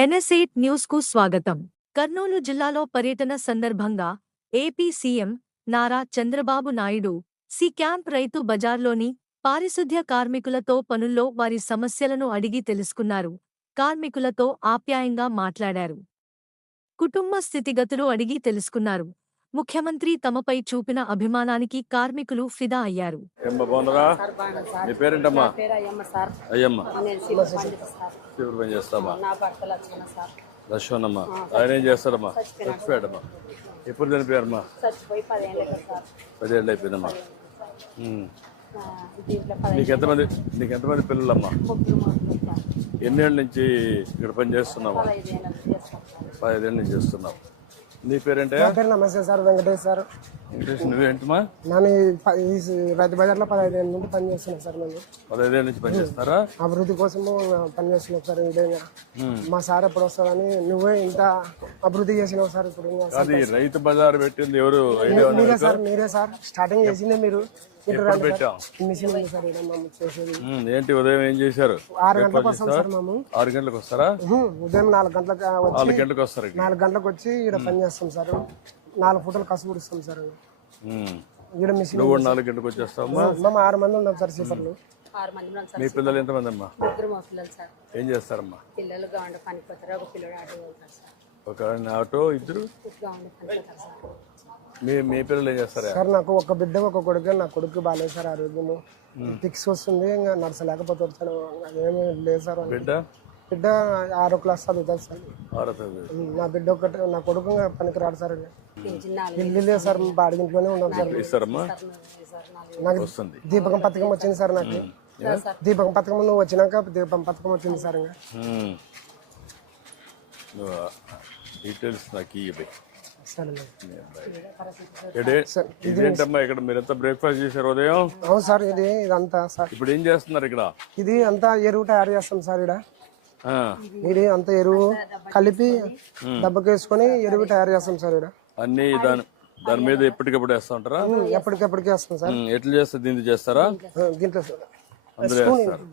ఎన్ఎస్ఎయిట్ న్యూస్కు స్వాగతం. కర్నూలు జిల్లాలో పర్యటన సందర్భంగా AP CM Nara Chandrababu Naidu C camp రైతు బజార్లోని పారిశుద్ధ్య కార్మికులతో పనుల్లో వారి సమస్యలను అడిగి తెలుసుకున్నారు. కార్మికులతో ఆప్యాయంగా మాట్లాడారు. కుటుంబ స్థితిగతులు అడిగి తెలుసుకున్నారు. ముఖ్యమంత్రి తమపై చూపిన అభిమానానికి కార్మికులు ఫిదా అయ్యారు. లక్ష్మణమ్మా. ఆయన ఏం చేస్తాడమ్మా? చచ్చిపోయాడమ్మా. ఎప్పుడు చనిపోయారమ్మా? పదేళ్ళు అయిపోయిందమ్మా. నీకు ఎంతమంది నీకు ఎంతమంది పిల్లలమ్మా? ఎన్నేళ్ళ నుంచి ఇక్కడ పని చేస్తున్నావా? పదిహేళ్ళ నుంచి చేస్తున్నావు. నీ పేరేంటే నా పేరు నమస్తే సార్ వెంకటేష్ సార్. నువ్వేంటమ్మా నేను రైతు బజార్లో పదహైదు ఏళ్ళ నుండి సార్ నుంచి పని చేస్తారా అభివృద్ధి కోసము పనిచేస్తున్నాం సార్ మా సార్ ఎప్పుడు వస్తాడని నువ్వే ఇంత అభివృద్ధి చేసినావు సార్ ఇప్పుడు అది రైతు బజార్ పెట్టింది ఎవరు? మీరే సార్ మీరే సార్. స్టార్టింగ్ చేసిందే మీరు. సార్. సార్ ఏంటి ఉదయం ఏం చేశారు? ఆరు గంటలకు వస్తాం సార్ మేము. ఆరు గంటలకు వస్తారా? ఉదయం నాలుగు గంటలకు నాలుగు గంటలకు వస్తారు. నాలుగు గంటలకు వచ్చి ఇక్కడ పని చేస్తాం సార్. నాలుగు ఫోటోలు కసుపు ఇస్తాం సార్. ఉమ్. ఇక్కడ మిషన్ నువ్వు కూడా నాలుగు గంటలకు వచ్చేస్తావమ్మా? మేము. ఆరు మంది ఉన్నాం సార్ సీపర్లు సార్ మీ పిల్లలు ఎంతమంది అమ్మా సార్. ఏం చేస్తారమ్మా? పిల్లలు గౌండ పనికి పోతారు ఒక పిల్లడు ఆటో పోతారు సార్. ఒక ఆటో ఇద్దరు? సార్. మీ మీ పిల్లలు ఏం చేస్తారా? సార్ నాకు ఒక బిడ్డ ఒక కొడుకు నా కొడుకు బాగాలేదు సార్ ఆరోగ్యము. ఫిక్స్ వస్తుంది ఇంకా నడచలేకపోతే వచ్చాను అదేమీ లేదు సార్. బిడ్డ? బిడ్డ ఆరో క్లాస్ చదువుతుంది సార్. ఆరో తరగతి నా బిడ్డ ఒకటి నా కొడుకు ఇంకా పనికి రాడు సార్ ఇల్లు లేదు సార్ బాడి ఇంట్లోనే ఉన్నాం సార్. ఇస్తారమ్మా? నాకు వస్తుంది. దీపకం పథకం వచ్చింది సార్ నాకు. దీపకం పథకం నువ్వు వచ్చినాక దీపం పథకం వచ్చింది సార్ ఇంకా. డీటెయిల్స్ నాకు ఇవ్వయి సరే ఇదేంటమ్మా ఇక్కడ మీరు ఎంత బ్రేక్ఫాస్ట్ చేశారు ఉదయం? అవును సార్ ఇది ఇదంతా సార్. ఇప్పుడు ఏం చేస్తున్నారు ఇక్కడ? ఇది అంతా ఎరువు తయారు చేస్తాం సార్ ఇక్కడ. ఇది అంతా ఎరువు కలిపి దెబ్బకేసుకొని ఎరువు తయారు చేస్తాం సార్ ఇక్కడ అన్ని దాని దాని మీద ఎప్పటికప్పుడు వేస్తా ఉంటారా? ఎప్పటికెప్పటికి వేస్తాం సార్. ఎట్లా చేస్తారు? దీన్ని చేస్తారా? దీంట్లో అందులో వేస్తారు.